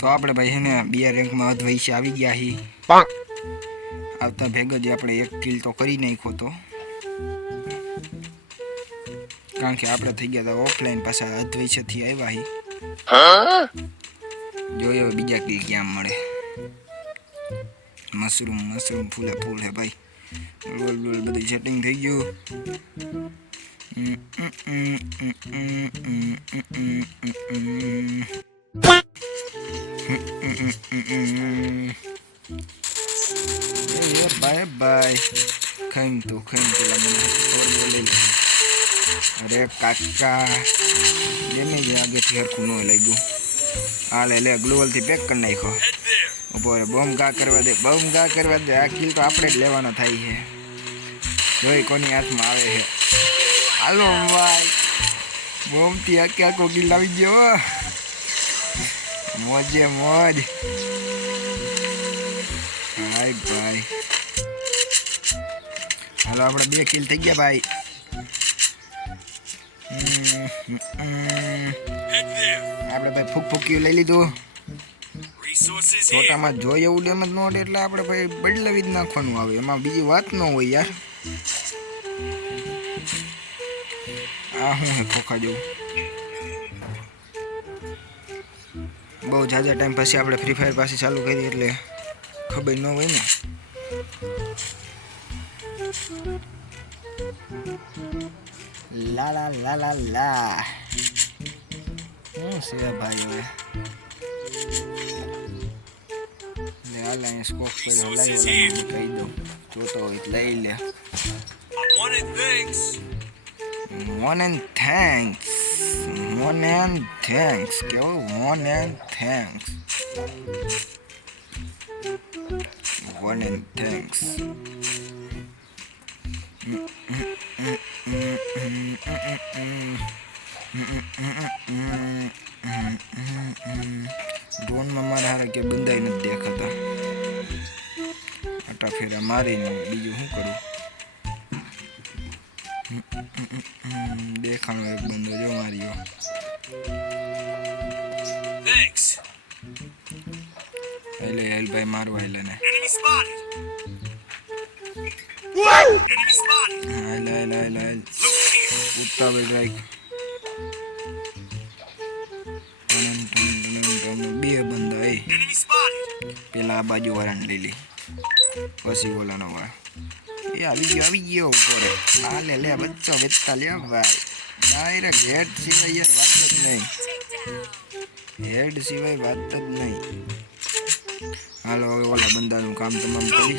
તો આપણે ભાઈ હે ને બે રેન્કમાં અધવૈસે આવી ગયા હી આવતા ભેગ જ આપણે એક કિલ તો કરી નાખ્યો તો કારણ કે આપણે થઈ ગયા હતા ઓફલાઈન પાછા અધવૈસેથી આવ્યા હી જોઈએ હવે બીજા કિલ ક્યાં મળે મશરૂમ મશરૂમ ફૂલે ફૂલ હે ભાઈ બોલ બોલ બધું સેટિંગ થઈ ગયું હમ, બાય બાય ખાઈમ તું ખાઈમ તો મને ખબર બોલે અરે કાકા ડેમેજ આગેથી હરખું ન લાગ્યું હાલે લે ગ્લોવલથી પેક કરી નાખ્યો ઊભો રે બોમ્બ ગા કરવા દે બોમ્બ ગા કરવા દે આ કિલ તો આપણે જ લેવાનો થાય છે જોઈ કોની હાથમાં આવે છે હાલો ભાઈ બોમ્બથી આખે આખો કિલ આવી ગયો હો. મોજે મોજ. હાય ભાઈ. હાલો, આપણે બે કિલ થઈ ગયા, ભાઈ. આપણે ભાઈ ફૂક ફૂક્યું લઈ લીધું. છોટામાં જોઈએ એવું ડેમેજ ન અડે એટલે આપણે ભાઈ બદલાવી જ નાખવાનું આવે. એમાં બીજી વાત ન હોય યાર. આ હું હે, ખોખા જેવું. બહુ જાજા ટાઈમ પછી આપણે ફ્રી ફાયર પાછી ચાલુ કરી એટલે ખબર ન હોય ને. લા લા લા લા લા. શું છે ભાઈ હવે. લે હાલ અહીંયા સ્કોપ કર્યો લઈ કહી દઉં. જોતો હોય લઈ લે. And thanks. One and thanks. કેવું one and thanks. One and thanks. ડ્રોનમાં મારા હારા કે બંધાઈ નથી દેખાતા આટા ફેરા મારીને બીજું શું કરું હેલ હેલ હેલ હેલ ટનન ટન. બે બંદા એ. પેલા આ બાજુ વાળાને લઈ લી પછી ઓલાનો વાળ એ આવી ગયો આવી ગયો ઉપર આ લે લે બચ્ચો વેચતા લે ભાઈ ડાયરેક્ટ હેડ સિવાય યાર વાત જ નહીં હેડ સિવાય વાત જ નહીં હાલો હવે ઓલા બંદાનું કામ તમામ કરી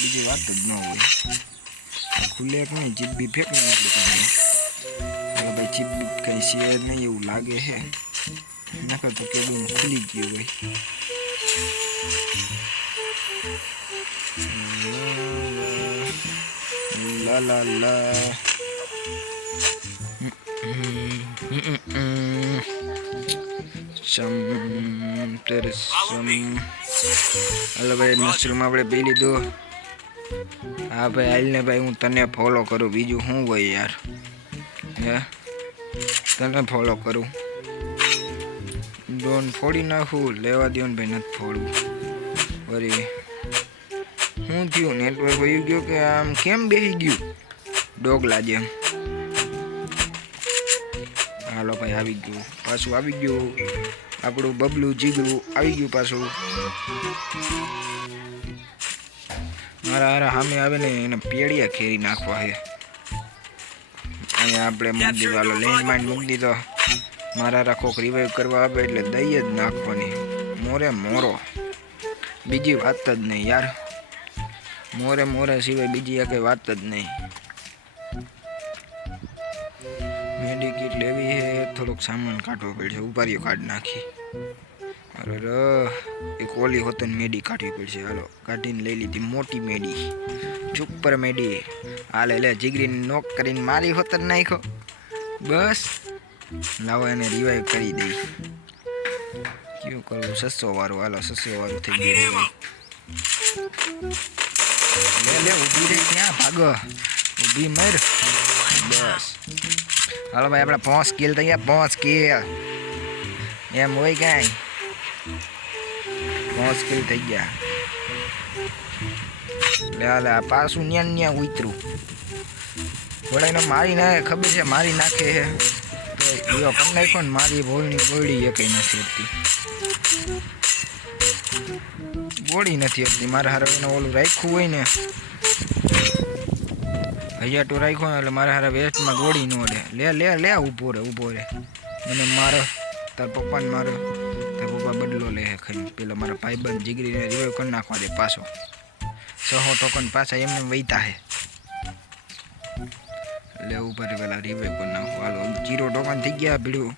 બીજી વાત જ ન હોય. ખુલ્લે એક નહીં જીપ બી ફેંકી નાખી તમને ભાઈ જીપ બી કંઈ છે નહીં એવું લાગે છે નકર તો કેબલ ખુલી ગયું ભાઈ લા લા લા સમ સમ. હાલો ભાઈ મશરૂમ આપણે પી લીધું. હા ભાઈ હાલને ભાઈ, હું તને ફોલો કરું. બીજું શું હોય યાર? હે? તને ફોલો કરું. ડોન ફોડી નાખું. લેવા દો ને ભાઈ, નથી ફોડવું. વરી. શું થયું? નેટવર્ક વયું ગયું કે આમ કેમ બેસી ગયું? ડોગલા જેમ હાલો ભાઈ, આવી ગયું. પાછું આવી ગયું. આપણું બબલું જીગરું આવી ગયું પાછું. મારા હારા સામે આવે ને એને પેડિયા ખેરી નાખવા છે. અહીંયા આપણે મૂકી દીધો હાલો લેન્ડ માઇન્ડ મૂકી દીધો. મારા હારા કોક રિવાઈવ કરવા આવે એટલે દઈ જ નાખવાની. મોરે મોરો. બીજી વાત જ નહીં યાર. મોરે મોરે સિવાય બીજી આ કંઈ વાત જ નહીં. મેડિકિટ લેવી છે થોડોક સામાન કાઢવો પડશે ઉપારીઓ કાઢ નાખી. અરે એક ઓલી હોતન મેડી કાઢવી પડશે. હાલો, કાઢીને લઈ લીધી મોટી મેડી. ચુપર મેડી. હાલે, લે, જીગરીને નોક કરીને મારી હોતન નાખ્યો. બસ, લાવો એને રિવાઈવ કરી દઈ. કયું કરવું? સસ્સો વાળું, હાલો, સસ્સો વાળું થઈ ગયું. લે લે, ઊભી રહી ત્યાં, ભાગો. ઊભી મર. બસ. હાલો ભાઈ, આપણે પાંચ કિલ થઈ ગયા પાંચ કિલ એમ હોય કાંઈ. પાંચ કિલ થઈ ગયા. લે હાલે પાછું ન્યા ન્યા ઉતરું. ઘોડાઈને મારી નાખે, ખબર છે, મારી નાખે તો એવો પણ નાખ્યો મારી ભોળની ગોળી એ કંઈ નથી હતી બોડી નથી હતી મારે હારે એને ઓલું રાખ્યું હોય ને, હૈયાટું રાખ્યું એટલે મારે હારે વેસ્ટમાં ગોળી ન લે લે લે, ઊભો રે ઊભો રે. મને મારો, તાર પપ્પાને મારો તાર બદલો લે ખરી. પેલા મારા ભાઈબંધ જીગરીને રિવાઈવ કરી નાખવા દે પાછો. સહો ટોકન પાછા એમને વૈતા હે. એટલે ઉપર પેલા રિવાઈવ કરી નાખો. હાલો જીરો ટોકન થઈ ગયા ભીડું.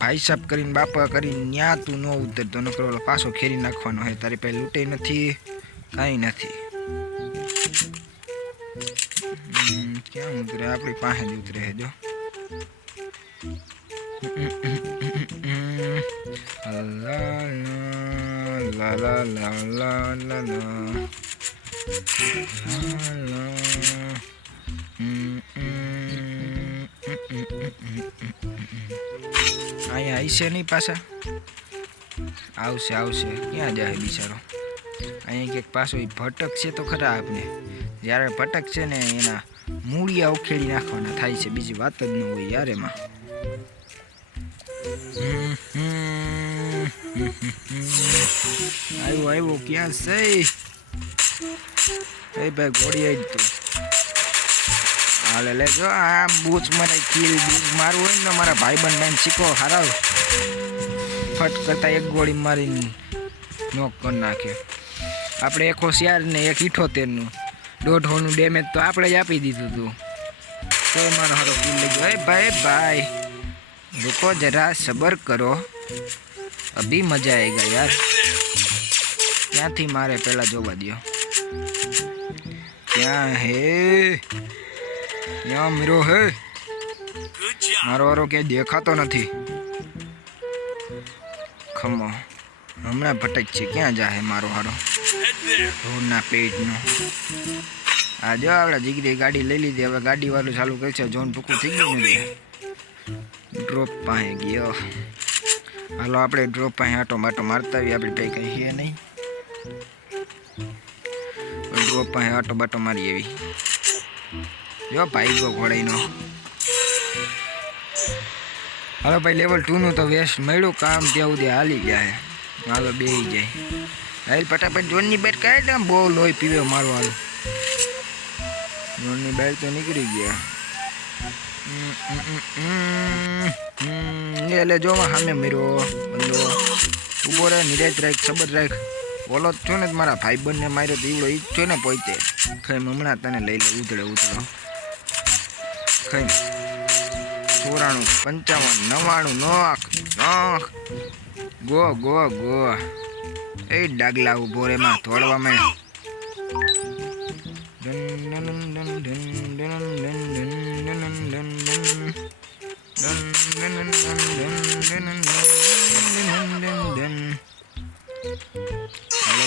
ભાઈ સાહેબ કરીને બાપા કરીને ન્યા તું ન ઉતરતો નકરો પાછો ખેરી નાખવાનો હે. તારી પાસે લૂંટે નથી, કાંઈ નથી. ક્યાં ઉતરે? આપણી પાસે જ ઉતરે જો. La la la la la la હમ. અહીંયા આવશે નહીં પાછા આવશે આવશે ક્યાં જાય બિચારો અહીંયા ક્યાંક પાછો એ ભટક છે તો ખરા આપને જ્યારે ભટક છે ને એના મૂળિયા ઉખેડી નાખવાના થાય છે બીજી વાત જ ન હોય યાર એમાં આવ્યો આવ્યો ક્યાં છે? એ ભાઈ ઘોડી આવી તું. હાલે લે જો આ બૂચ મને કિલ બૂચ મારવું હોય ને મારા મારા ભાઈબંધ બેન શીખો, હારાવ. ફટ કરતા એક ગોળી મારીને નોક કરી નાખે. આપણે એક હોશિયાર ને એક ઇઠોતેરનું. દોઢોનું ડેમેજ તો આપણે જ આપી દીધું હતું તો મારો હારો કિલ લઈ ગયો. ભાઈ ભાઈ. લોકો જરા, સબર કરો. અભી મજા આएगा યાર ક્યાંથી મારે પહેલાં જોવા દ્યો ક્યાં હે ક્યાં મીરો હે Good job. મારો વારો ક્યાંય દેખાતો નથી ખમો હમણાં ભટક છે ક્યાં જાહે મારો હારો Head there. રોડના પેટનો આ જો આપણે જીગરી ગાડી લઈ લીધી હવે ગાડી વાળું ચાલુ કરશે જોન ટૂંકું થઈ ગયું ને ડ્રોપ પાસે ગયો હાલો, આપણે ડ્રોપ પાસે આટો માટો મારતા આવીએ. આપણી પાસે કંઈ છે નહીં. ડ્રોપ પાસે આટો બાટો મારી એવી જો ભાઈ ગયો ઘોડાઈનો. હાલો ભાઈ લેવલ ટુનું તો વેસ્ટ મળ્યું. કામ ત્યાં સુધી હાલી ગયા હે. હાલો બે જાય. હાલ ફટાફટ જોનની બેટ કાઢ ને બહુ લોહી પીવે મારું હારું જોનની બેટ તો નીકળી ગયા. એટલે જોવા સામે મેરો, બંદો, ઊભો રહે નિરાજ રાખ, સબર રાખ. ઓલો જ છો ને મારા ભાઈ બંને માર્યો તો ઈવડો ઈ જ છો ને પોતે. ખાઈ હમણાં તને લઈ લે, ઉધડે, ઉધડો. ખાઈ ચોરાણું, પંચાવન, નવ્વાણું, નોખ નોખ. ગો ગો ગો. એ ડાગલા ઊભો રે, માં ધોળવા માં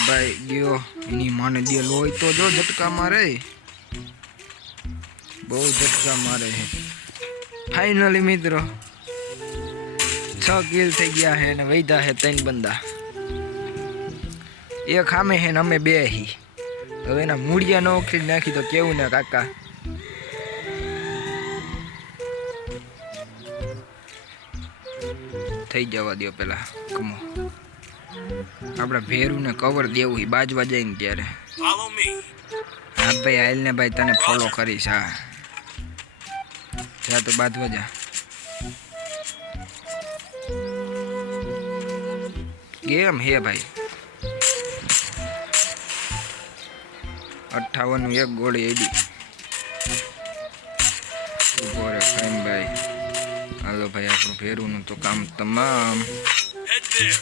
ભાઈ, ગયો. એની માને દે લોહી તો જો ઝટકા મારે બહુ ઝટકા મારે છે ફાઇનલી મિત્રો, છ કિલ થઈ ગયા છે ને વૈધા છે ત્રણ બંદા. એક સામે છે ને અમે બે હી. હવે એના મૂળિયા ન ઉખેડી નાખી તો કેવું ને કાકા? થઈ જવા દો પેલા કમો. આપણે ભેરું ને કવર દેવું એ બાજવા જાય ને ત્યારે. હા ભાઈ આયલ ને ભાઈ તને ફોલો કરીશ હા. જા તો બાજવા જા. કેમ હે ભાઈ. અઠ્ઠાવન એક ગોળી એડી ઊભો રે ખાઈમ ભાઈ હાલો ભાઈ આપણું ભેરુંનું તો કામ તમામ Head there.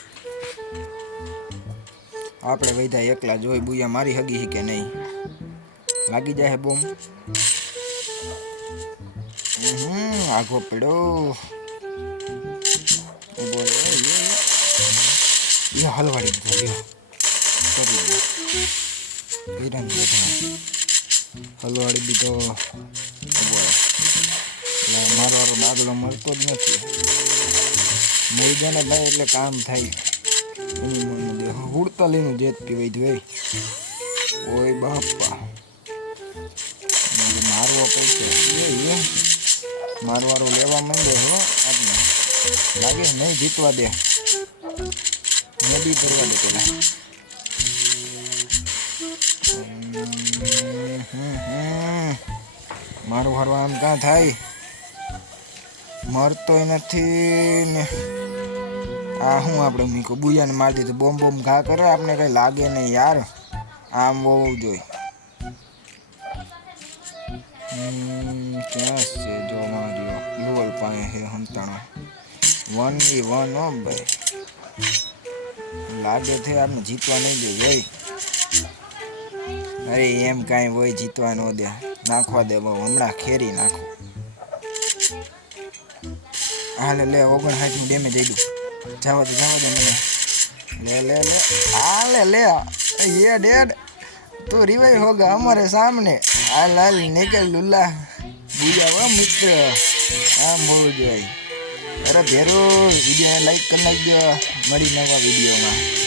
આપણે વૈધા એકલા જોઈ બુયા મારી હગી હી કે નહીં લાગી જાય બોમ હમ આગો પડ્યો ઊભો રહે યો યો હલવાડી દીધો યો કરી હીરાન દીધો હલવાડી ઊભો એટલે મારો વારો દાગલો મળતો જ નથી મળી જાય ને ભાઈ એટલે કામ થાય મનમાં દે હુડતાલીનું જેતતી વૈધ ભાઈ ઓય બાપા મારવો પડશે મારવારો લેવા માંડે હો આપને લાગે નહીં જીતવા દે મેં બી કરવા દે પેલા મારું હારું આમ કાં થાય? મરતોય નથી ને આ હું આપણે મીકો બુયાને મારી દીધું? બોમ્બ બોમ ઘા કરે? આપણે કંઈ લાગે નહીં યાર. આમ હોવું જોઈએ ક્યાં છે જો માર્યો? ગૂગલ પાસે હે હંતાણો. વન વી વન હો ભાઈ. લાગે છે આપણે જીતવા નહીં દે ભાઈ અરે એમ કાંઈ હોય, જીતવા ન દે. નાખવા દે હમણાં ખેરી નાખો. હાલે, લે, ઓગણસાઠનું ડેમેજ આવ્યું જાવા દે જાવા દે મને. લે લે લે. હાલે, લે. યે ડેડ. તો રિવાઈવ હોગા અમારે સામને. હાલ હાલ, નીકળ, લુલ્લા. બુજાવા મિત્ર. આમ હોવું જોઈએ અરે ભેરો, વિડીયોને લાઈક કરી નાખજો. મળી નવા વિડીયોમાં.